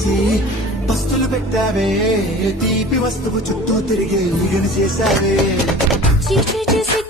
చేసి పస్తులు పెట్టావే తీపి వస్తువు చుట్టూ తిరిగే ఈగను చేశావే చీచి చేసి